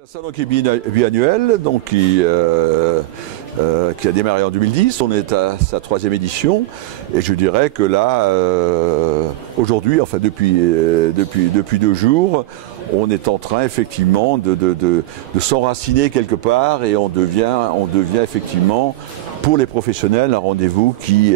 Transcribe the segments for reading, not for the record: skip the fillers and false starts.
C'est un salon qui est biannuel, donc qui a démarré en 2010. On est à sa 3e édition. Et je dirais que là, aujourd'hui, enfin depuis 2 jours, on est en train effectivement de s'enraciner quelque part et on devient effectivement pour les professionnels un rendez-vous qui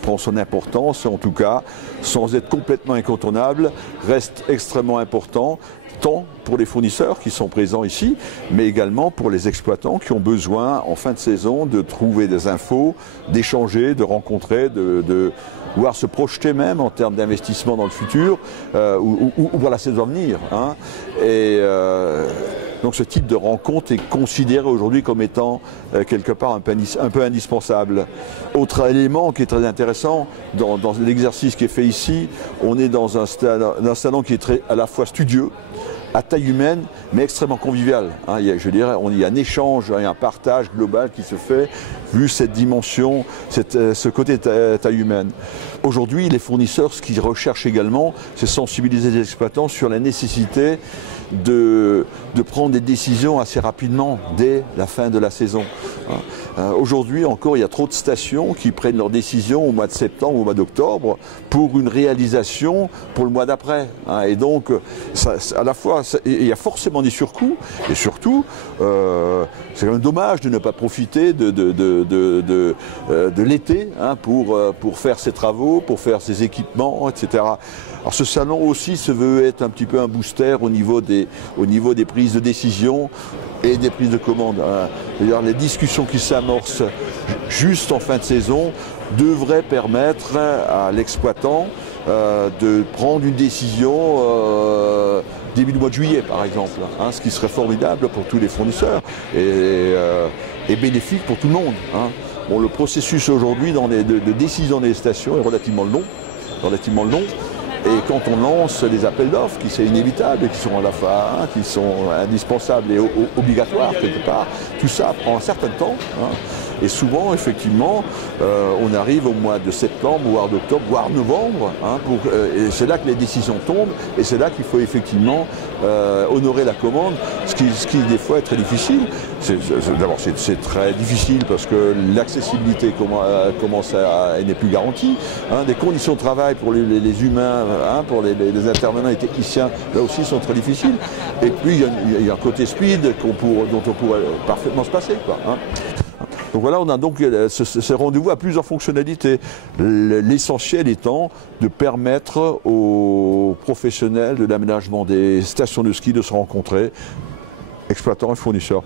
prend son importance, en tout cas sans être complètement incontournable, reste extrêmement important, tant pour les fournisseurs qui sont présents ici, mais également pour les exploitants qui ont besoin en fin de saison de trouver des infos, d'échanger, de rencontrer, de voir se projeter même en termes d'investissement dans le futur ou pour la saison à venir. Hein. Donc ce type de rencontre est considéré aujourd'hui comme étant quelque part un peu indispensable. Autre élément qui est très intéressant dans l'exercice qui est fait ici, on est dans un salon qui est à la fois studieux, à taille humaine, mais extrêmement convivial. Hein, je dirais, il y a un échange, un partage global qui se fait, vu cette dimension, ce côté taille humaine. Aujourd'hui, les fournisseurs, ce qu'ils recherchent également, c'est sensibiliser les exploitants sur la nécessité de prendre des décisions assez rapidement, dès la fin de la saison. Aujourd'hui encore, il y a trop de stations qui prennent leurs décisions au mois de septembre ou au mois d'octobre pour une réalisation pour le mois d'après. Et donc, à la fois, il y a forcément des surcoûts, et surtout, c'est quand même dommage de ne pas profiter de l'été pour faire ses travaux, pour faire ses équipements, etc. Alors ce salon aussi se veut être un petit peu un booster au niveau des prises de décision et des prises de commande. D'ailleurs, les discussions qui s'amorcent juste en fin de saison devraient permettre à l'exploitant de prendre une décision début du mois de juillet, par exemple, ce qui serait formidable pour tous les fournisseurs et bénéfique pour tout le monde. Bon, le processus aujourd'hui de décision des stations est relativement long. Et quand on lance les appels d'offres, qui c'est inévitable et qui sont à la fois, qui sont indispensables et obligatoires quelque part, tout ça prend un certain temps. Et souvent, effectivement, on arrive au mois de septembre, voire d'octobre, voire novembre, et c'est là que les décisions tombent, et c'est là qu'il faut effectivement honorer la commande, ce qui des fois est très difficile. D'abord, c'est très difficile parce que l'accessibilité n'est plus garantie. Des conditions de travail pour les humains, pour les intervenants et les techniciens, là aussi, sont très difficiles. Et puis, il y a un côté speed dont on pourrait parfaitement se passer, quoi. Donc voilà, on a donc ce rendez-vous à plusieurs fonctionnalités. L'essentiel étant de permettre aux professionnels de l'aménagement des stations de ski de se rencontrer, exploitants et fournisseurs.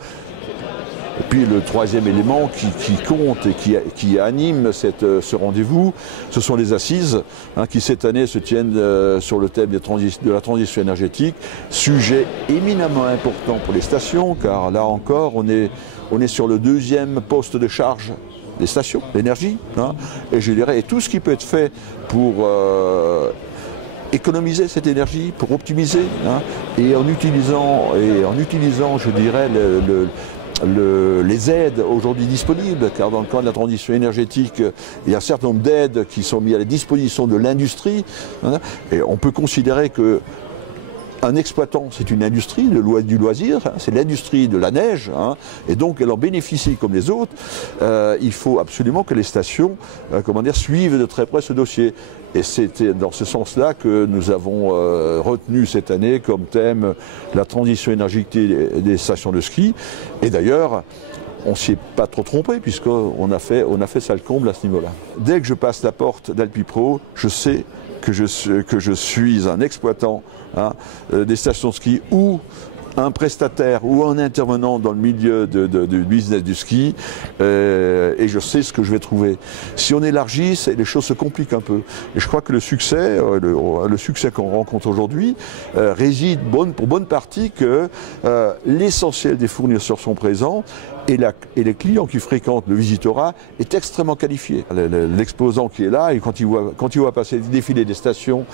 Et puis le troisième élément qui compte et qui anime ce rendez-vous, ce sont les assises qui cette année se tiennent sur le thème de la transition énergétique, sujet éminemment important pour les stations, car là encore on est sur le 2e poste de charge des stations, l'énergie. Et je dirais, et tout ce qui peut être fait pour économiser cette énergie, pour optimiser, et en utilisant, je dirais, les aides aujourd'hui disponibles, car dans le cadre de la transition énergétique, il y a un certain nombre d'aides qui sont mises à la disposition de l'industrie, et on peut considérer que un exploitant, c'est une industrie du loisir, c'est l'industrie de la neige, et donc elle en bénéficie comme les autres. Il faut absolument que les stations suivent de très près ce dossier. Et c'était dans ce sens-là que nous avons retenu cette année comme thème la transition énergétique des stations de ski. Et d'ailleurs, on ne s'y est pas trop trompé puisqu'on a fait ça le comble à ce niveau-là. Dès que je passe la porte d'Alpipro, je sais que je suis un exploitant des stations de ski ou un prestataire ou un intervenant dans le milieu du business du ski, et je sais ce que je vais trouver. Si on élargit, les choses se compliquent un peu. Et je crois que le succès qu'on rencontre aujourd'hui réside pour bonne partie que l'essentiel des fournisseurs sont présents et les clients qui fréquentent le visitorat est extrêmement qualifié. L'exposant qui est là, et quand il voit passer défiler des stations,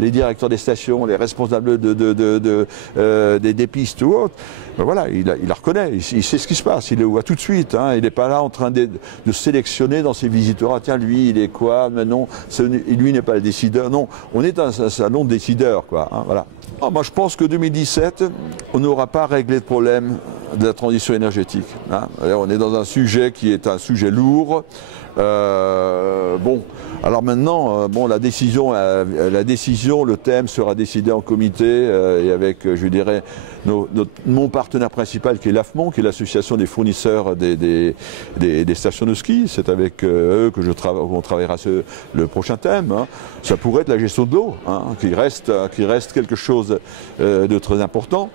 les directeurs des stations, les responsables des des pistes ou autre, ben voilà, il la reconnaît, il sait ce qui se passe, il le voit tout de suite. Hein, il n'est pas là en train de sélectionner dans ses visiteurs. Ah, tiens, lui, il est quoi? Mais non, lui n'est pas le décideur. Non, on est dans un salon de décideurs, quoi. Hein, voilà. Ah, moi, je pense que 2017, on n'aura pas réglé le problème de la transition énergétique. Hein. On est dans un sujet qui est un sujet lourd. Bon, alors maintenant, bon, la décision, le thème sera décidé en comité et avec, je dirais, mon partenaire principal qui est l'AFMON, qui est l'association des fournisseurs des stations de ski. C'est avec eux que on travaillera le prochain thème. Hein. Ça pourrait être la gestion de l'eau, hein, qui reste quelque chose de très important.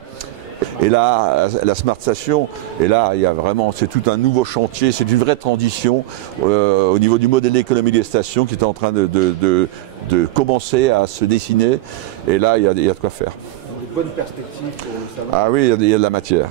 Et là, la Smart Station, et là, il y a vraiment, c'est tout un nouveau chantier, c'est une vraie transition au niveau du modèle d'économie des stations qui est en train de commencer à se dessiner. Et là, il y a de quoi faire. Des bonnes perspectives pour le salon. Ah oui, il y a de la matière.